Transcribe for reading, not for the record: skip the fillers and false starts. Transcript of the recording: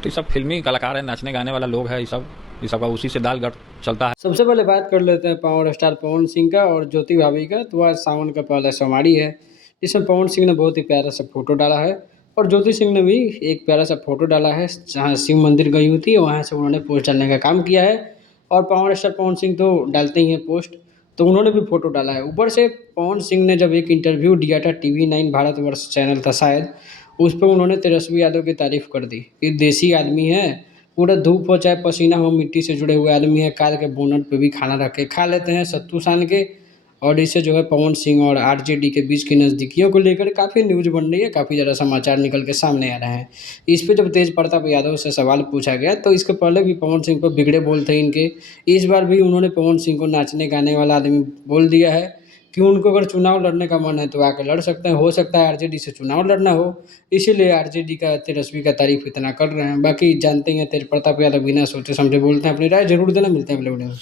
तो ये सब फिल्मी कलाकार है, नाचने गाने वाला लोग है, ये सब का उसी से दाल गट चलता है। सबसे पहले बात कर लेते हैं पावर स्टार पवन सिंह का और ज्योति भाभी का। तो आज सावन का पहला सोमवारी है, जिसमें पवन सिंह ने बहुत ही प्यारा सा फोटो डाला है और ज्योति सिंह ने भी एक प्यारा सा फोटो डाला है जहाँ शिव मंदिर गई हुई थी, वहाँ से उन्होंने पोस्ट डालने का काम किया है। और पावर स्टार पवन सिंह तो डालते ही हैं पोस्ट, तो उन्होंने भी फोटो डाला है। ऊपर से पवन सिंह ने जब एक इंटरव्यू दिया था TV9 भारतवर्ष चैनल था शायद, उस पर उन्होंने तेजस्वी यादव की तारीफ कर दी कि देसी आदमी है, पूरा धूप हो चाहे पसीना हो, मिट्टी से जुड़े हुए आदमी है, कार के बोनट पे भी खाना रख के खा लेते हैं सत्तू सान के। और इससे जो है पवन सिंह और RJD के बीच की नज़दीकियों को लेकर काफ़ी न्यूज़ बन रही है, काफ़ी ज़्यादा समाचार निकल के सामने आ रहे हैं। इस पे जब तेज प्रताप यादव से सवाल पूछा गया तो इसके पहले भी पवन सिंह पर बिगड़े बोल थे इनके। इस बार भी उन्होंने पवन सिंह को नाचने गाने वाला आदमी बोल दिया है कि उनको अगर चुनाव लड़ने का मन है तो आके लड़ सकते हैं, हो सकता है RJD से चुनाव लड़ना हो, इसीलिए RJD का तेजस्वी का तारीफ इतना कर रहे हैं। बाकी जानते ही हैं तेज प्रताप यादव बिना सोचे समझे बोलते हैं, अपनी राय जरूर देना। मिलते हैं अगले वीडियो में।